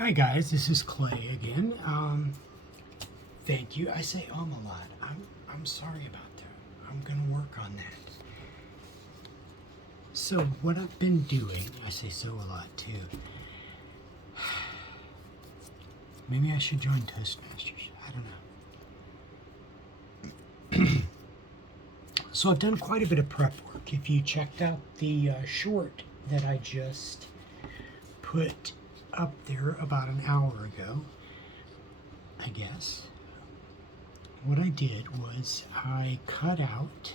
Hi guys, this is Clay again. Thank you. I say a lot. I'm sorry about that. I'm gonna work on that. So what I've been doing, I say so a lot too. Maybe I should join Toastmasters. I don't know. So I've done quite a bit of prep work. If you checked out the short that I just put up there about an hour ago, I guess, what I did was I cut out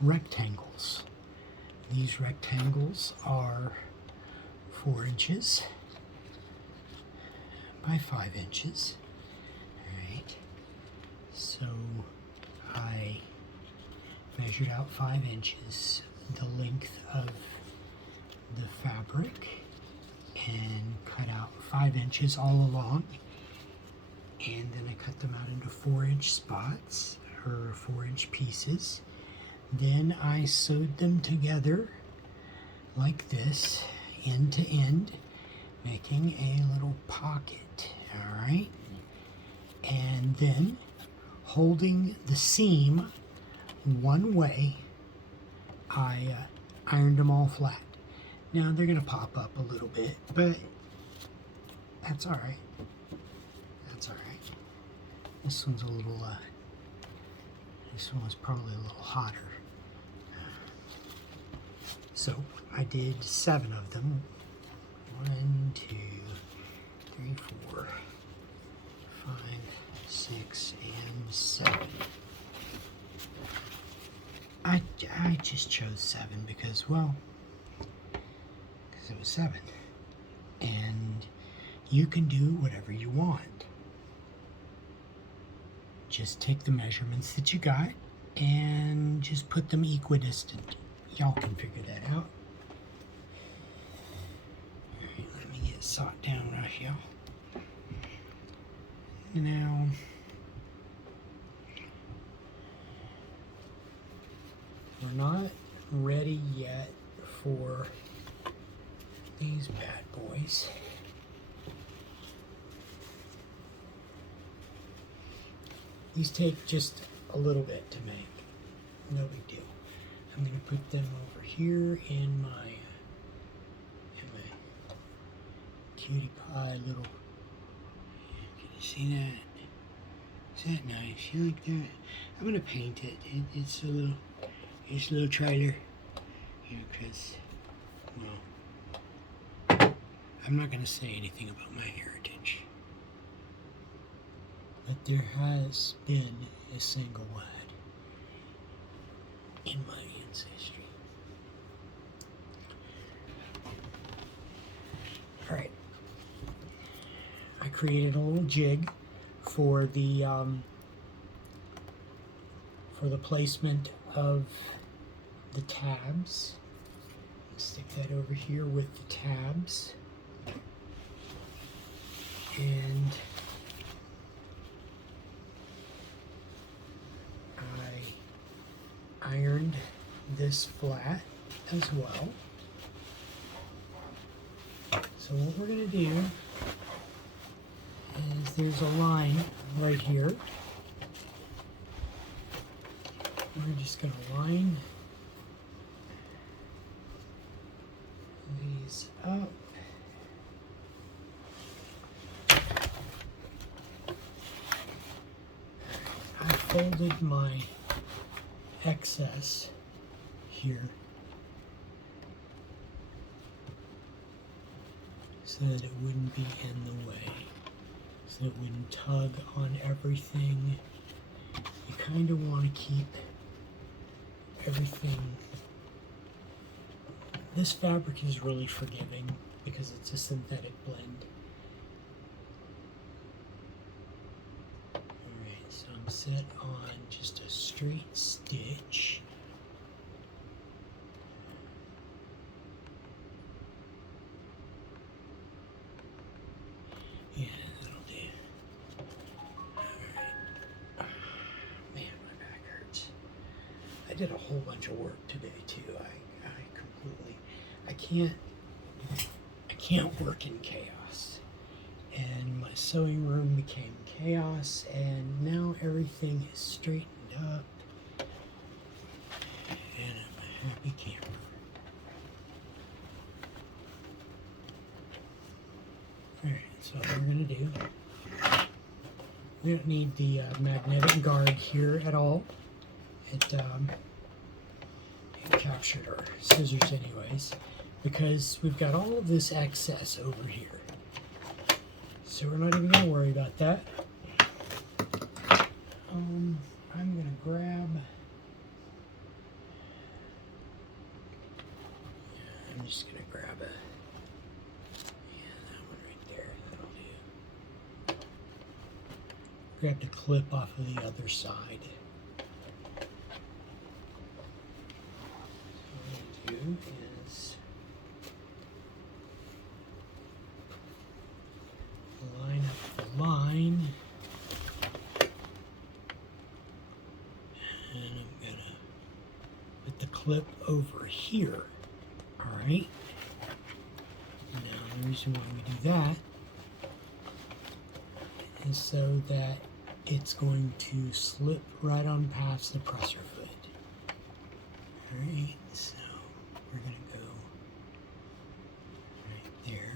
rectangles. These rectangles are 4 inches by 5 inches. Alright, so I measured out 5 inches the length of the fabric and cut out 5 inches all along, and then I cut them out into 4-inch spots or 4-inch pieces. Then I sewed them together like this, end to end, making a little pocket. All right, and then holding the seam one way, I ironed them all flat. Now they're gonna pop up a little bit, but that's all right. That's all right. This one's a little, this one was probably a little hotter. So I did 7 of them. 1, 2, 3, 4, 5, 6, and 7. I just chose 7 because, well, it was 7, and you can do whatever you want. Just take the measurements that you got and just put them equidistant. Y'all can figure that out. Alright, let me get sawed down right here. Now, we're not ready yet for these bad boys. These take just a little bit to make. No big deal. I'm going to put them over here in my cutie pie little. Can you see that? Is that nice? You like that? I'm going to paint it. It's a little trailer. Yeah, because, well, I'm not going to say anything about my heritage, but there has been a single lad in my ancestry. Alright, I created a little jig for the placement of the tabs. Stick that over here with the tabs. And I ironed this flat as well. So what we're going to do is there's a line right here. We're just going to line these up. I folded my excess here so that it wouldn't be in the way, so it wouldn't tug on everything. You kind of want to keep everything. This fabric is really forgiving because it's a synthetic blend. Alright, so I'm set on just a straight stitch. Yeah, that'll do. Alright. Man, my back hurts. I did a whole bunch of work today too. I can't work in chaos. And my sewing room became chaos, and now everything is straightened up, and I'm a happy camper. Alright, so what we're going to do, we don't need the magnetic guard here at all. It captured our scissors anyways, because we've got all of this excess over here. So we're not even going to worry about that. I'm going to grab, I'm just going to grab that one right there. That'll do. Grab the clip off of the other side. So what I'm going to do is line up the line, and I'm going to put the clip over here. Alright, now the reason why we do that is so that it's going to slip right on past the presser foot. Alright, so we're going to go right there.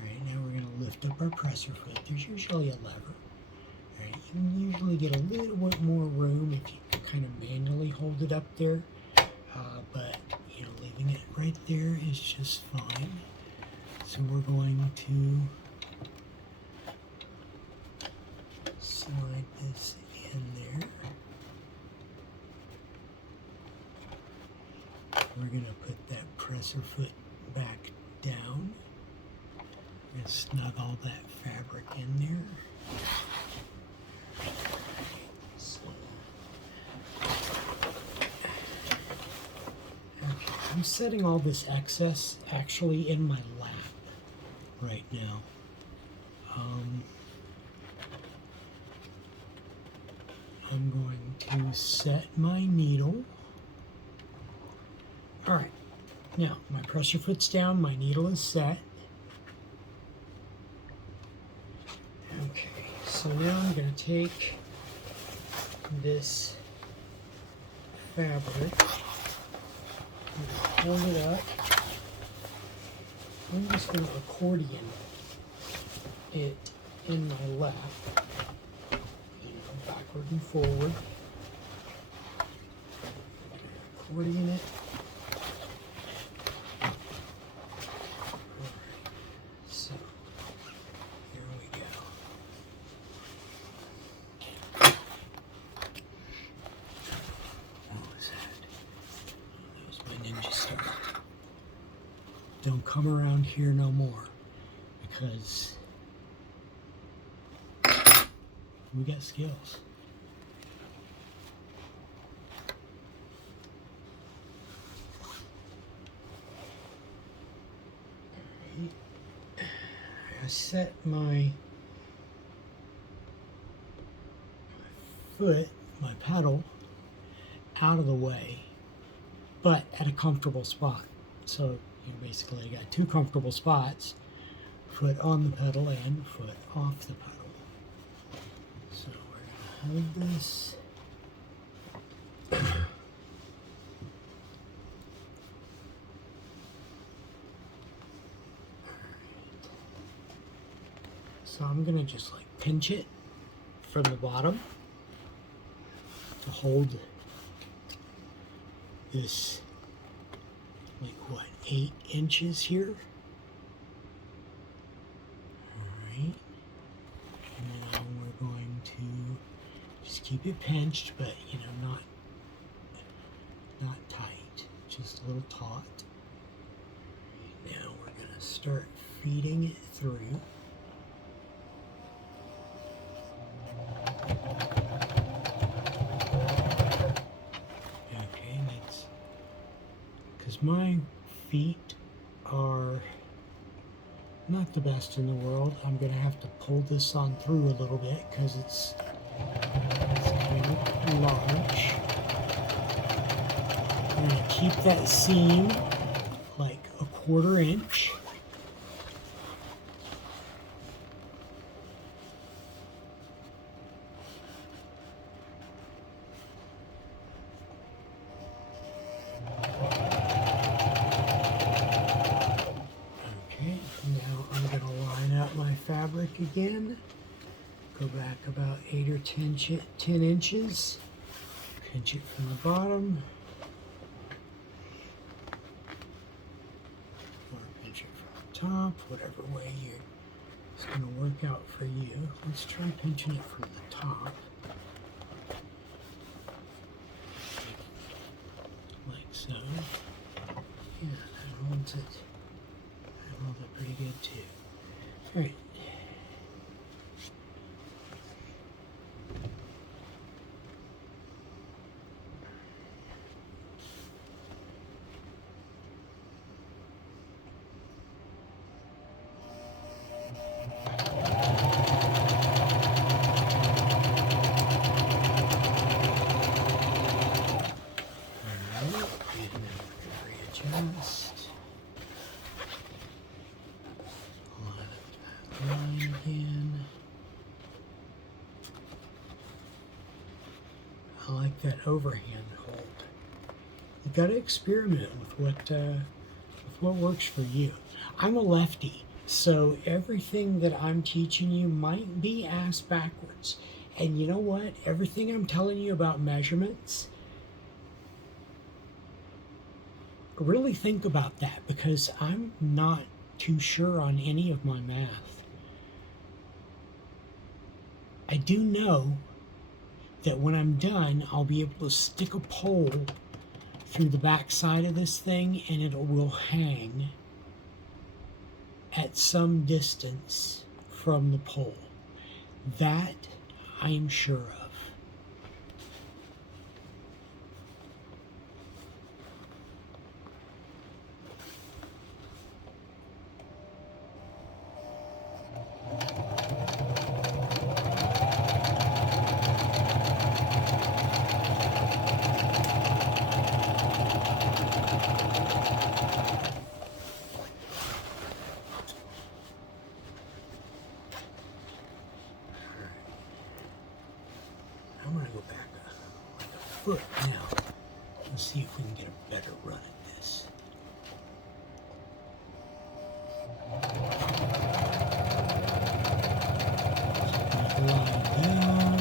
Alright, now we're going to lift up our presser foot. There's usually a lever. Alright, you can usually get a little bit more room if you kind of manually hold it up there, but you know, leaving it right there is just fine. So we're going to slide this in there. We're going to put that presser foot back down and snug all that fabric in there. So, okay, I'm setting all this excess actually in my lap right now. I'm going to set my needle. Alright, now my presser foot's down, my needle is set. Okay, so now I'm going to take this fabric, I'm going to hold it up. I'm just going to accordion it in my lap, backward and forward. Accordion it. So, here we go. What was that? That was my ninja star. Don't come around here no more, because we got skills. I set my foot, my pedal, out of the way, but at a comfortable spot. So basically I got two comfortable spots, foot on the pedal and foot off the pedal. So we're going to hold this. So I'm going to just like pinch it from the bottom to hold this, like what, 8 inches here. Alright. Now we're going to just keep it pinched, but you know, not tight, just a little taut. Now we're going to start feeding it through. Okay, that's because my feet are not the best in the world. I'm going to have to pull this on through a little bit because it's kind of large. I'm going to keep that seam like a 1/4 inch. fabric again. Go back about 8 or 10 inches. Pinch it from the bottom. Or pinch it from the top, whatever way it's going to work out for you. Let's try pinching it from the top. Like so. Yeah, that holds it. That holds it pretty good too. Alright. Readjust. Line up that line again. I like that overhand hold. You got to experiment with what works for you. I'm a lefty, so everything that I'm teaching you might be ass backwards. And you know what? Everything I'm telling you about measurements, really think about that, because I'm not too sure on any of my math. I do know that when I'm done, I'll be able to stick a pole through the back side of this thing and it will hang at some distance from the pole. That I am sure of. I'm going to go back like a foot now and see if we can get a better run at this. Line down.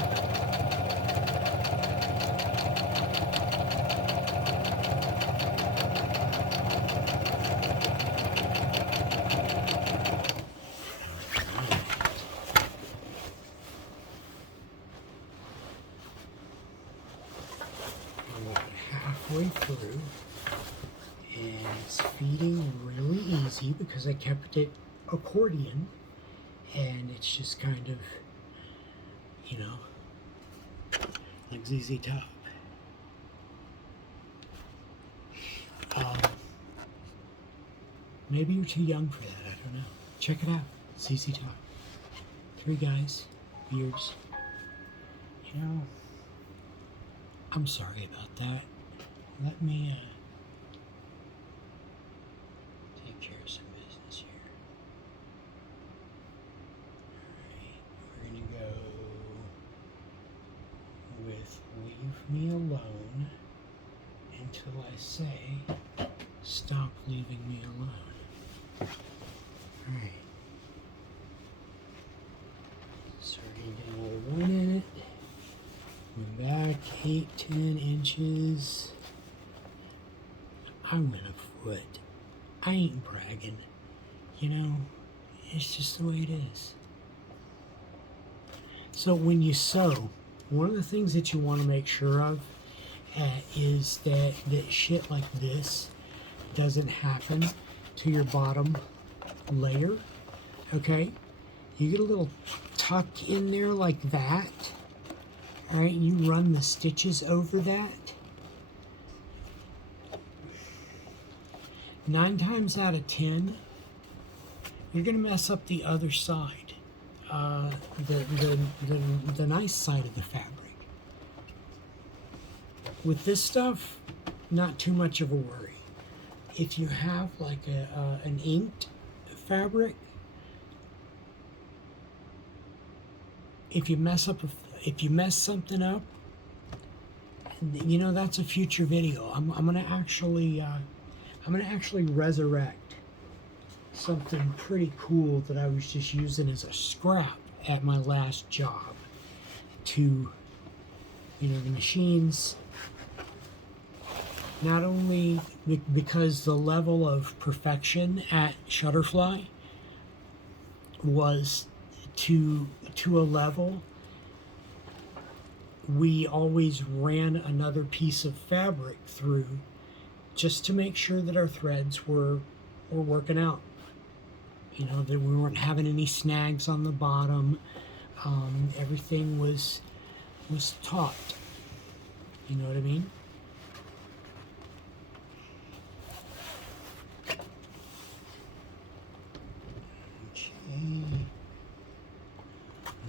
Halfway through, and it's feeding really easy because I kept it accordion, and it's just kind of, you know, like ZZ Top. Maybe you're too young for that, I don't know. Check it out, ZZ Top. 3 guys, beards. You know, I'm sorry about that. Let me take care of some business here. Alright, we're going to go with leave me alone until I say stop leaving me alone. Alright. So we're going to get another one in it. Move back 8-10 inches. I went a foot. I ain't bragging. You know, it's just the way it is. So when you sew, one of the things that you want to make sure of is that shit like this doesn't happen to your bottom layer. Okay? You get a little tuck in there like that. Alright, you run the stitches over that. 9 times out of 10, you're going to mess up the other side, the nice side of the fabric. With this stuff, not too much of a worry. If you have like an inked fabric, if you mess something up, you know, that's a future video. I'm gonna actually resurrect something pretty cool that I was just using as a scrap at my last job to, the machines, not only because the level of perfection at Shutterfly was to a level, we always ran another piece of fabric through just to make sure that our threads were working out. That we weren't having any snags on the bottom. Everything was taut. You know what I mean? Okay.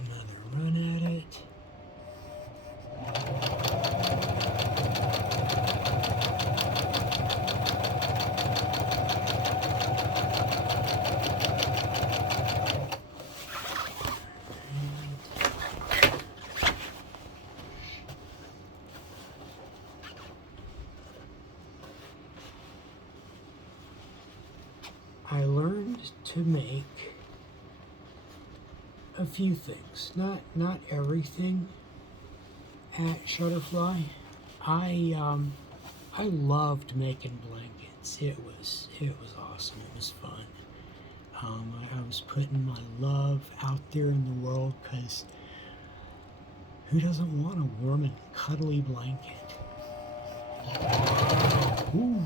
Another run at it. I learned to make a few things, not everything at Shutterfly. I loved making blankets. It was awesome. It was fun. I was putting my love out there in the world, because who doesn't want a warm and cuddly blanket? Ooh.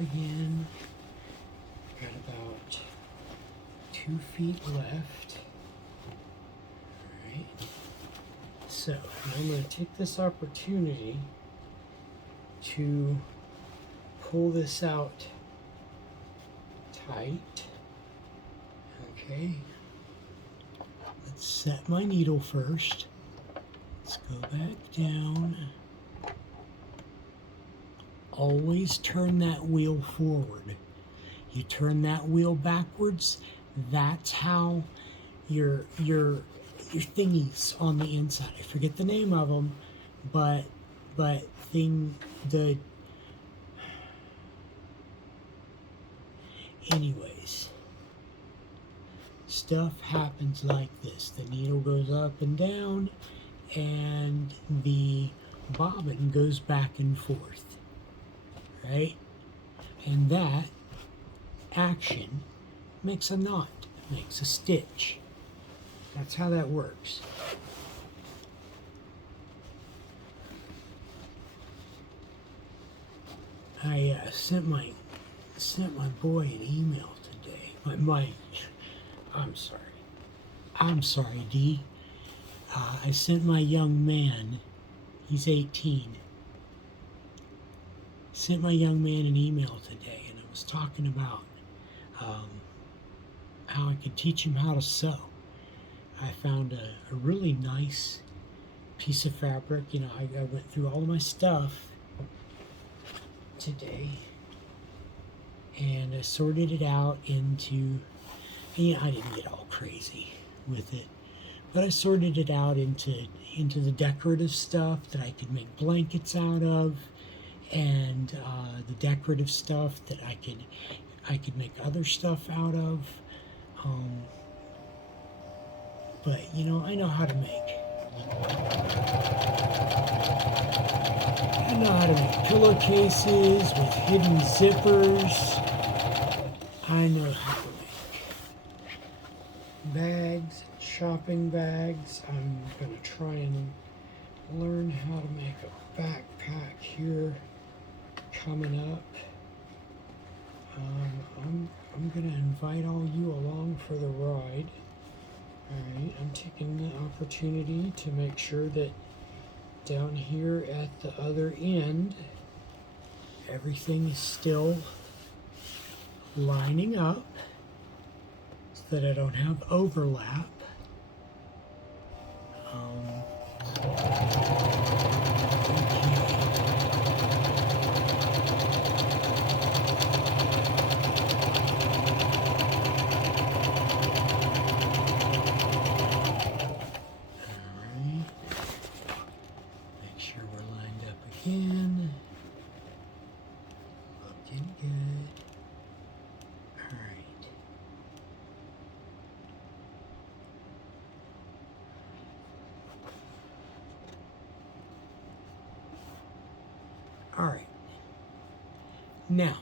Again, got about 2 feet left. Alright, so I'm going to take this opportunity to pull this out tight. Okay, let's set my needle first. Let's go back down. Always turn that wheel forward. You turn that wheel backwards, that's how your thingies on the inside, I forget the name of them, but anyways, stuff happens like this. The needle goes up and down, and the bobbin goes back and forth. Right? And that action makes a knot, makes a stitch. That's how that works. I sent my boy an email today. I'm sorry, D. I sent my young man, he's 18. Sent my young man an email today, and I was talking about how I could teach him how to sew. I found a really nice piece of fabric. I went through all of my stuff today, and I sorted it out into, I didn't get all crazy with it, but I sorted it out into the decorative stuff that I could make blankets out of, and the decorative stuff that I could make other stuff out of. But I know how to make. I know how to make pillowcases with hidden zippers. I know how to make bags, shopping bags. I'm gonna try and learn how to make a backpack here coming up. I'm gonna invite all you along for the ride. Alright, I'm taking the opportunity to make sure that down here at the other end, everything is still lining up so that I don't have overlap. All right. Now,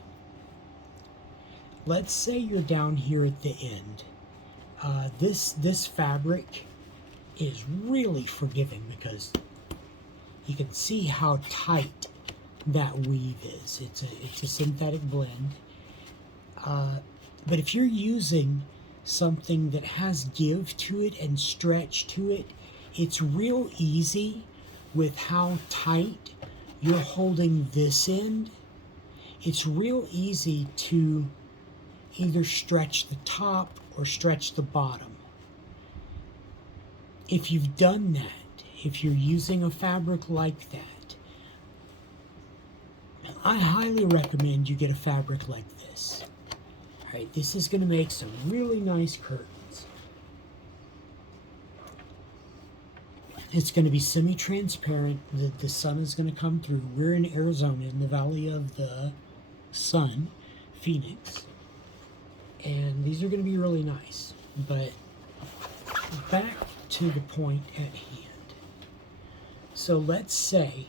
let's say you're down here at the end. This fabric is really forgiving because you can see how tight that weave is. It's a synthetic blend. But if you're using something that has give to it and stretch to it, it's real easy with how tight you're holding this end. It's real easy to either stretch the top or stretch the bottom. If you've done that, if you're using a fabric like that, I highly recommend you get a fabric like this. All right, this is going to make some really nice curtains. It's going to be semi-transparent. The sun is going to come through. We're in Arizona, in the Valley of the Sun, Phoenix. And these are going to be really nice. But back to the point at hand. So let's say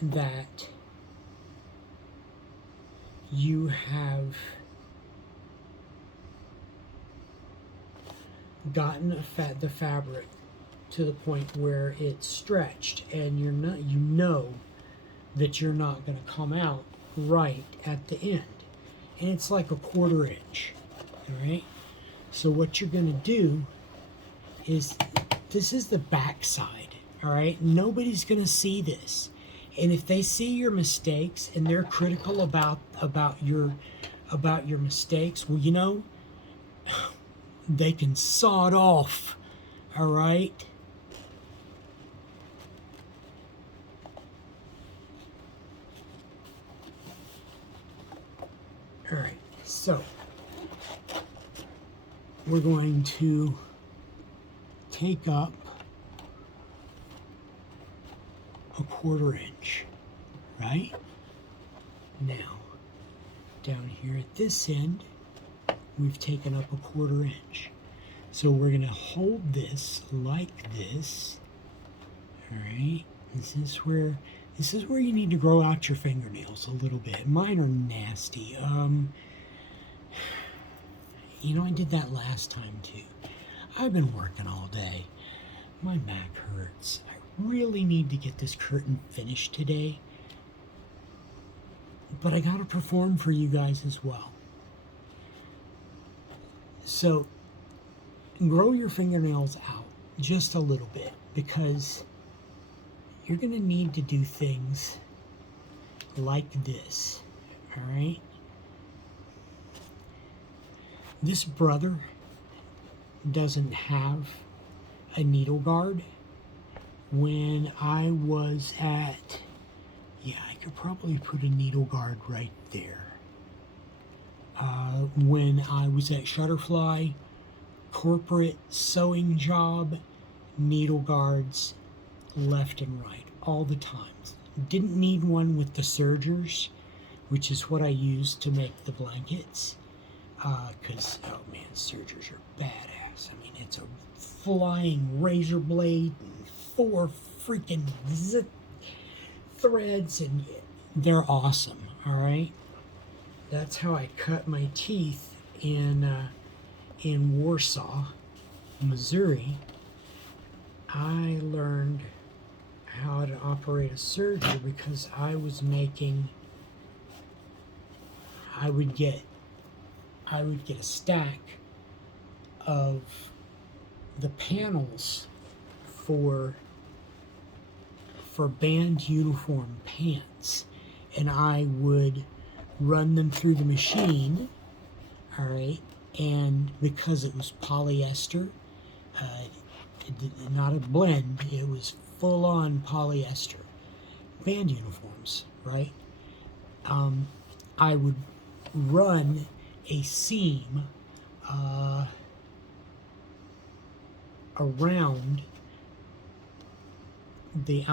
that you have gotten the fabric to the point where it's stretched, and you know that you're not going to come out right at the end, and it's like a 1/4 inch. All right, so what you're going to do is, this is the back side. All right, nobody's going to see this, and if they see your mistakes and they're critical about your mistakes, well, you know, they can saw it off. All right. All right, so we're going to take up a 1/4 inch, right? Now, down here at this end, we've taken up a 1/4 inch. So we're going to hold this like this. All right, this is where you need to grow out your fingernails a little bit. Mine are nasty. You know, I did that last time too. I've been working all day. My back hurts. I really need to get this curtain finished today. But I gotta perform for you guys as well. So, grow your fingernails out just a little bit, because you're gonna need to do things like this, all right? This brother doesn't have a needle guard. When I was at, yeah, I could probably put a needle guard right there. When I was at Shutterfly, corporate sewing job, needle guards left and right all the time. Didn't need one with the sergers, which is what I used to make the blankets. Because, oh man, sergers are badass. I mean, it's a flying razor blade and 4 freaking zip threads, and they're awesome, all right? That's how I cut my teeth in Warsaw, Missouri. I learned how to operate a serger because I would get a stack of the panels for band uniform pants, and I would run them through the machine, all right, and because it was polyester, not a blend, it was full-on polyester band uniforms, right? I would run a seam around the